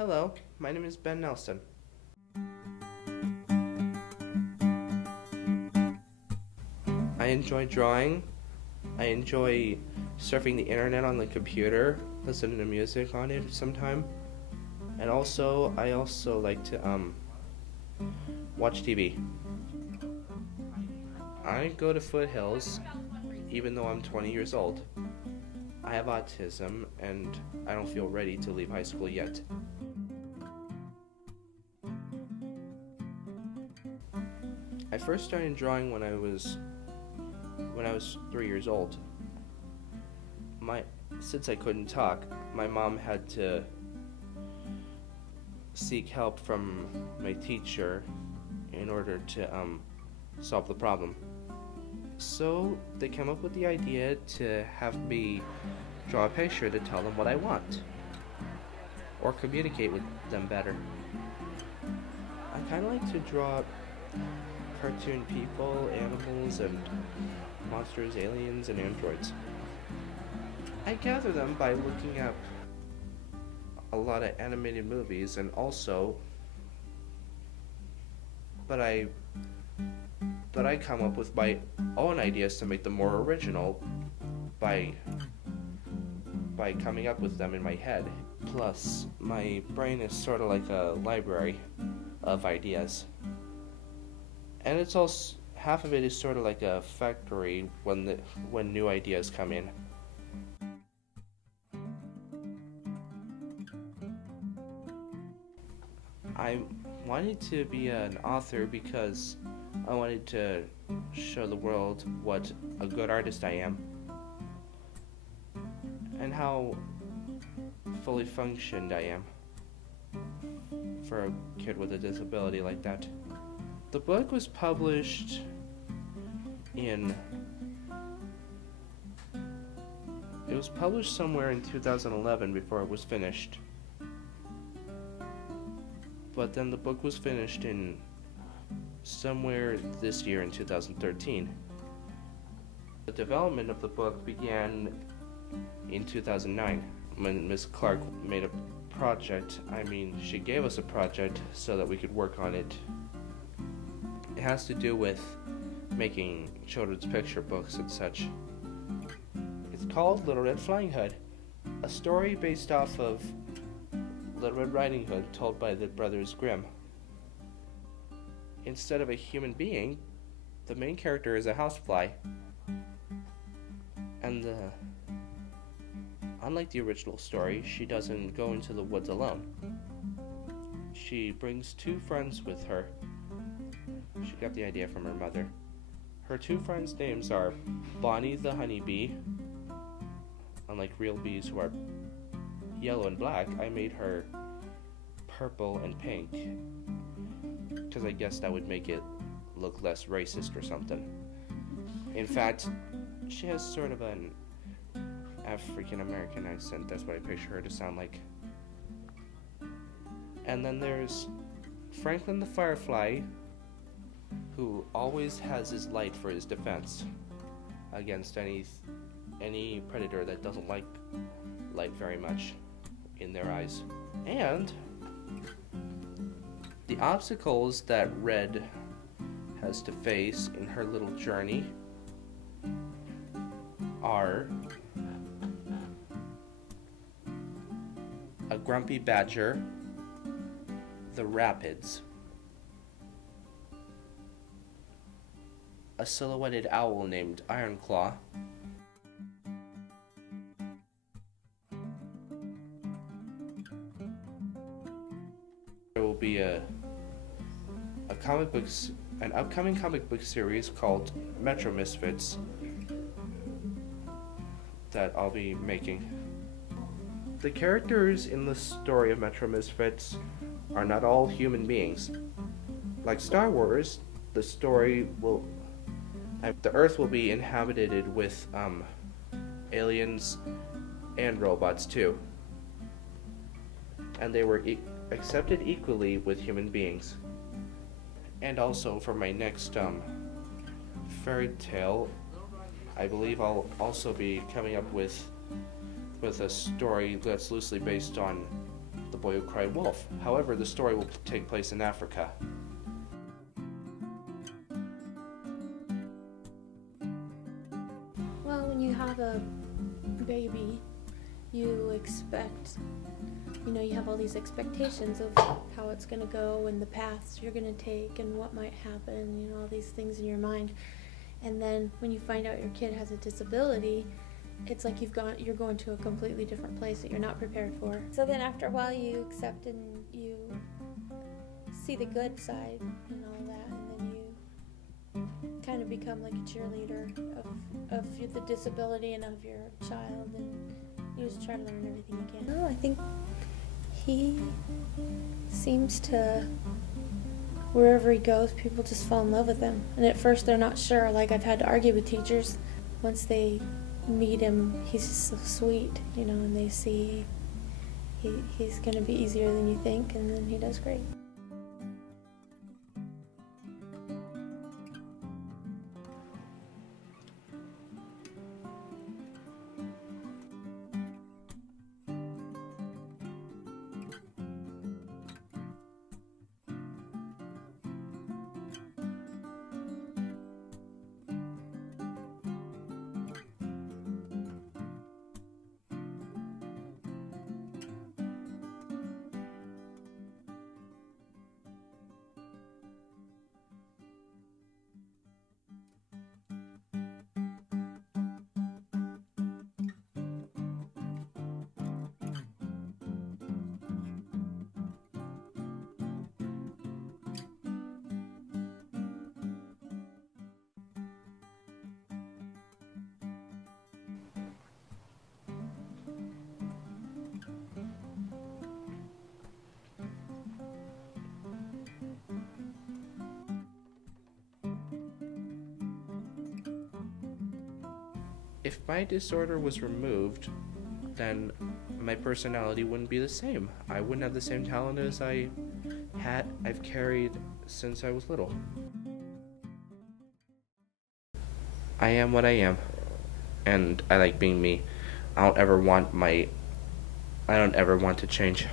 Hello, my name is Ben Nelson. I enjoy drawing. I enjoy surfing the internet on the computer, listening to music on it sometime. And I also like to watch TV. I go to Foothills even though I'm 20 years old. I have autism and I don't feel ready to leave high school yet. I first started drawing when I was 3 years old. Since I couldn't talk, my mom had to seek help from my teacher in order to solve the problem. So they came up with the idea to have me draw a picture to tell them what I want, or communicate with them better. I kind of like to draw cartoon people, animals, and monsters, aliens, and androids. I gather them by looking up a lot of animated movies, and also, but I come up with my own ideas to make them more original by coming up with them in my head. Plus, my brain is sort of like a library of ideas. And it's also, half of it is sort of like a factory when new ideas come in. I wanted to be an author because I wanted to show the world what a good artist I am and how fully functioned I am for a kid with a disability like that. The book was published somewhere in 2011 before it was finished. But then the book was finished in somewhere this year in 2013. The development of the book began in 2009 when Ms. Clark made a project. She gave us a project so that we could work on it. It has to do with making children's picture books and such. It's called Little Red Flying Hood, a story based off of Little Red Riding Hood told by the Brothers Grimm. Instead of a human being, the main character is a housefly. And unlike the original story, she doesn't go into the woods alone. She brings two friends with her. She got the idea from her mother. Her two friends' names are Bonnie the honeybee. Unlike real bees who are yellow and black, I made her purple and pink because I guess that would make it look less racist or something. In fact, she has sort of an African American accent. That's what I picture her to sound like. And then there's Franklin the Firefly, who always has his light for his defense against any predator that doesn't like light very much in their eyes. And the obstacles that Red has to face in her little journey are a grumpy badger, the rapids, a silhouetted owl named Ironclaw, there will be an upcoming comic book series called Metro Misfits that I'll be making. The characters in the story of Metro Misfits are not all human beings. Like Star Wars, the Earth will be inhabited with aliens and robots too. And they were accepted equally with human beings. And also for my next fairy tale, I believe I'll also be coming up with a story that's loosely based on the Boy Who Cried Wolf. However, the story will take place in Africa. Well, when you have a baby, you expect, you have all these expectations of how it's going to go and the paths you're going to take and what might happen, all these things in your mind. And then when you find out your kid has a disability, it's like you're going to a completely different place that you're not prepared for. So then after a while you accept and you see the good side and all that, and then you kind of become like a cheerleader of the disability and of your child, and you just try to learn everything you can. I think he seems to, wherever he goes, people just fall in love with him. And at first they're not sure. Like, I've had to argue with teachers. Once they meet him, he's just so sweet, and they see he's going to be easier than you think, and then he does great. If my disorder was removed, then my personality wouldn't be the same. I wouldn't have the same talent as I've carried since I was little. I am what I am, and I like being me. I don't ever want to change.